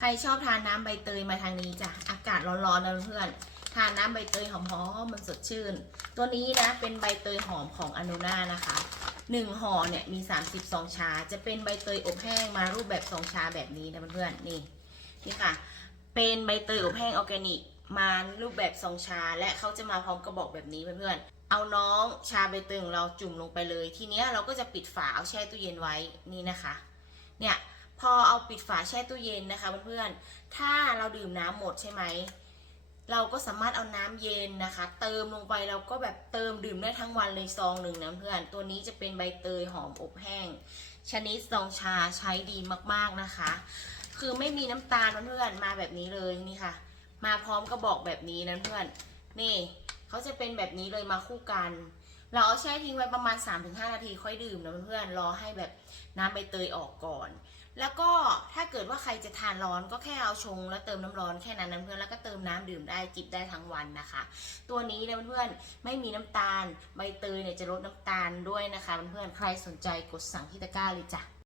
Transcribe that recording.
ใครชอบทานน้ำใบเตยมาทางนี้จ้ะ อากาศร้อนๆนะเพื่อน ทานน้ำใบเตยหอมๆมันสดชื่น ตัวนี้นะเป็นใบเตยหอมของอโนนานะคะหนึ่งห่อเนี่ยมี30ซองชา จะเป็นใบเตยอบแห้งมารูปแบบซองชาแบบนี้นะเพื่อนๆนี่นี่ค่ะ เป็นใบเตยอบแห้งออร์แกนิกมารูปแบบซองชา และเขาจะมาพร้อมกระบอกแบบนี้เพื่อนๆเอาน้องชาใบเตยของเราจุ่มลงไปเลย ทีเนี้ยเราก็จะปิดฝาเอาแช่ตู้เย็นไว้นี่นะคะ เนี่ย พอเอาปิดฝาแช่ตู้เย็นนะคะเพื่อนๆ ถ้าเราดื่มน้ำหมดใช่ไหม เราก็สามารถเอาน้ำเย็นนะคะ เติมลงไปเราก็แบบเติมดื่มได้ทั้งวันเลยซองหนึ่งนะเพื่อน ตัวนี้จะเป็นใบเตยหอมอบแห้ง ชนิดซองชาใช้ดีมากๆนะคะ คือไม่มีน้ำตาลเพื่อนๆมาแบบนี้เลยนี่ค่ะ มาพร้อมกระบอกแบบนี้นะเพื่อน นี่เขาจะเป็นแบบนี้เลยมาคู่กัน เราเอาแช่ทิ้งไว้ประมาณ 3-5 นาทีค่อยดื่มนะเพื่อนๆรอให้แบบน้ำใบเตยออกก่อน แล้วก็ถ้าเกิดว่าใครจะทานร้อนก็แค่เอาชง แล้วเติมน้ำร้อนแค่นั้นนะเพื่อนแล้วก็เติมน้ำดื่มได้จิบได้ทั้งวันนะคะ ตัวนี้นะเพื่อนๆไม่มีน้ำตาลใบเตยเนี่ยจะลดน้ำตาลด้วยนะคะเพื่อนๆใครสนใจกดสั่งที่ตะกร้าเลยจ้ะ